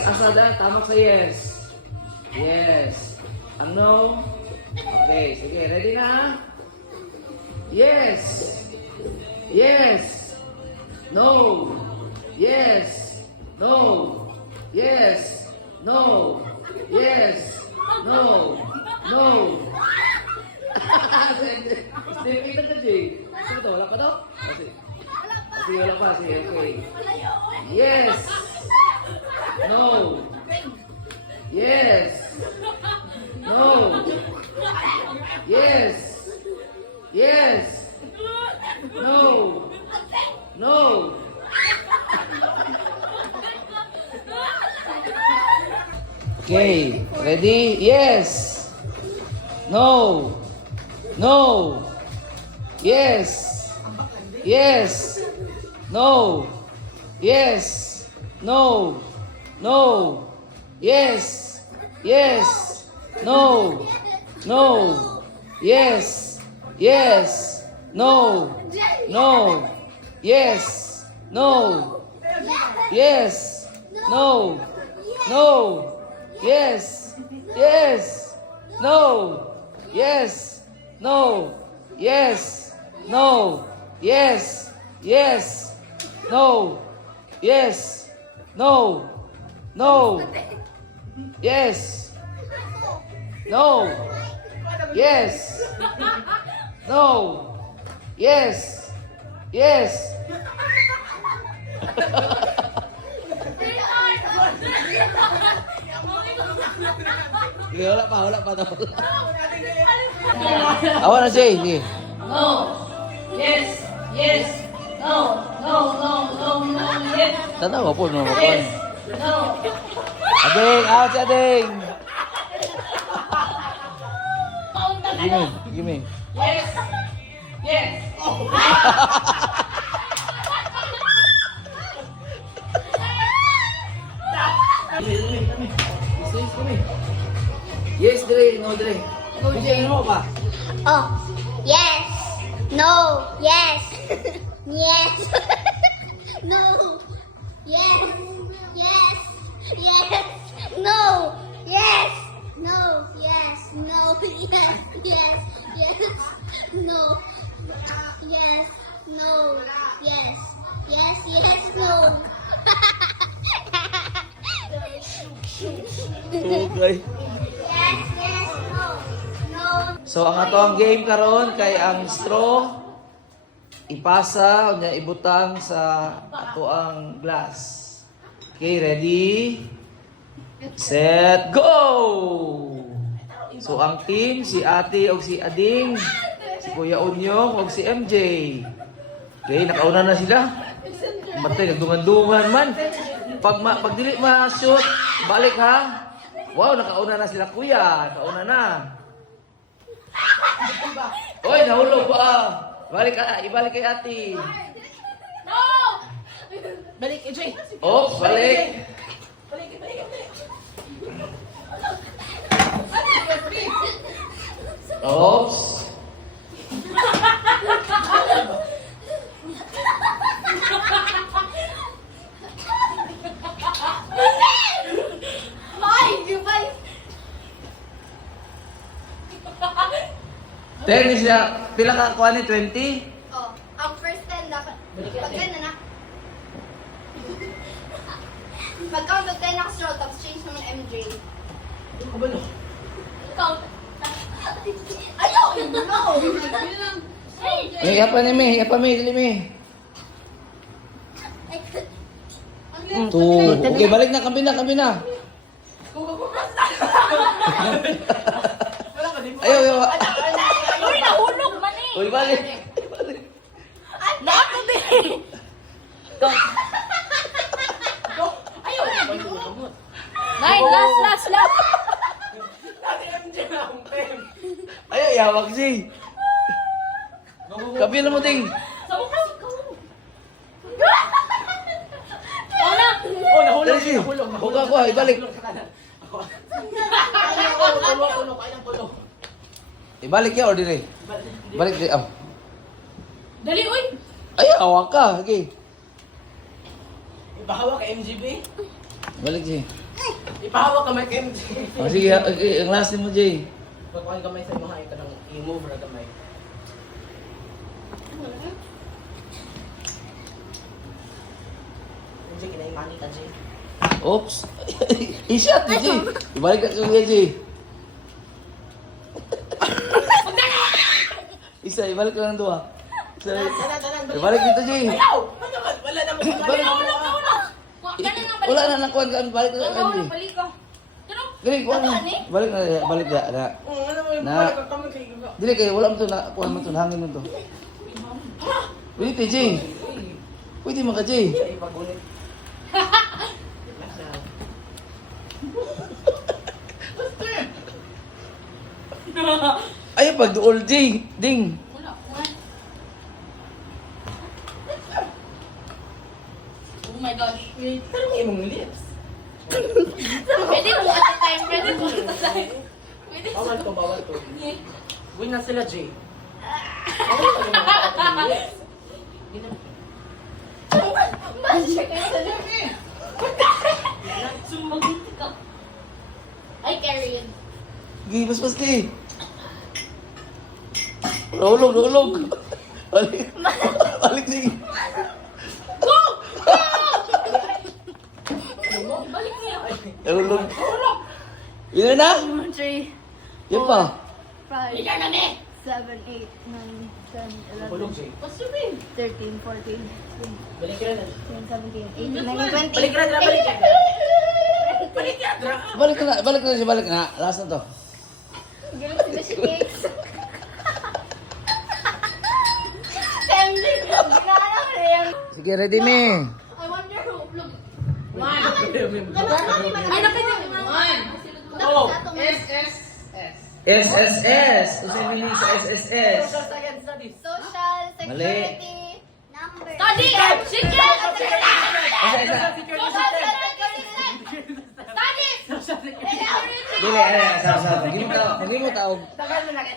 Yes, asada, tama sa yes. Yes. Ang no? Okay, sige, ready na? Yes. Yes. No. Yes. No. Yes. No. Yes. No. No. Steve, kita ka, Jay. Sige to, wala pa to? Sige, wala pa. Sige, okay. Yes. No. Yes. No. Yes. Yes. No. No. Okay, ready? Yes. No. No. Yes. Yes. No. Yes. No. No. Yes. Yes. No. No. Yes. Yes. No. No. Yes. No. Yes. No. No. Yes. Yes. No. Yes. No. Yes. No. Yes. Yes. No. Yes. No. No. Yes. No. Yes. No. Yes. Yes. Sige, wala pa. Awa na siya, sige. No. Yes. Yes. No. No. No. No. No. Yes. Tatawa po, no? Yes. No. Ading, out si Ading. Give me. Yes. Yes. Yes, Dre, no, Dre. Kasi ano ka? Oh, yes. No. Yes. Yes. No. Yes. Yes. Yes. No. Yes. No. Yes. No. Yes. Yes. Yes. No. Yes. No. Yes. Yes. Yes. No. Okay. Yes. Yes. No. No. So, ang atong game karon kay ang straw ipasa unya ibutang sa ato ang glass. Okay, ready? Set, go! So, ang team, si Ate o si Ading, si Kuya Unyong o si MJ. Okay, nakauna na sila. Matay, nagdungan-dungan man. Pag dili ma-shoot, balik ha. Wow, nakauna na sila kuya. Nakauna na. Oy, nahulog pa. Balik ka, ibalik kay Ate. No. Balik, AJ. Oh, balik. Oops. Ten is na, pila ka kuha ni 20? Oh, ang first 10 dapat. Pag-10 na na. Pag-count of 10 na stroll, tapos change naman MJ. Count. Ayaw! No! Apa ni dili mi. Two. Okay, balik na, kambi na. Ayaw. Uy, nahulog man eh. Uy, balik. Nato din. Ayaw. Nine, last. Ayaw, yawag si. Kabi na mo ting. Sabi kasi ko. Oh, na. Oh, nahulog. Dali si. Huwag ako, ibalik. Ibalik ya or dire. Balik di. Dali, uy. Ayaw, hawak ka. Okay. Bahawa ka MGB? Balik si. Ipahawak kamay kay MJ. O sige, ang last mo, Jay. Pagkuhan kamay sa mga ito ng i-move na kamay. MJ, kinaimani ka, Jay. Oops. I-shot ni Jay. Ibalik ka kaya, Jay. Isa, ibalik ka ng dua. Isa, ibalik dito, Jay. Ayaw! Wala naman Balik. Wala na nakuha ka. Balik na ka, Jay. Balik ka. Pero, Galing, kuha na. Balik na, balik na. Ano mo yung Na- balik ka kamay kay Iba? Dili kayo, wala mo to na, kuha mo to, hangin mo to. Pwede, Jay. Pwede mo ka, Jay. Ay, pagulit. Ayaw, pagduol, Jay. Ding. wala. One. Oh my gosh. Pero may imong lips. Pwede mo at a time. Pwede mo at a time. Pwede mo. Bawal to, bawal to. Win na sila, Jay. Sumagot ka. I carried. Gi, mas kay. Ulog, ulog. Balik. Balik, sige. Balik niya. Ulog. Yun na? 3, Yan pa. 5, Ikaw na ne. 7, 8, 9, 10, Hulog, 11, Jay. Pasumin. 13, 14, 15, Balik ka na. 16, 17, 18, 19, 20. Balik ka na, balik ka. Balik ka na. Balik na, balik na siya, balik na. Last na to. Ganun sila si Cakes. Temli, ginala ko na yan. Sige, ready, me. I wonder who, look. One. Ay, nakita mo. One. Oh. SSS. Kasi meaning sa SSS. Social security number. Study. Secret. Study. Dili, sabi. Maging mo tao. Dapat mag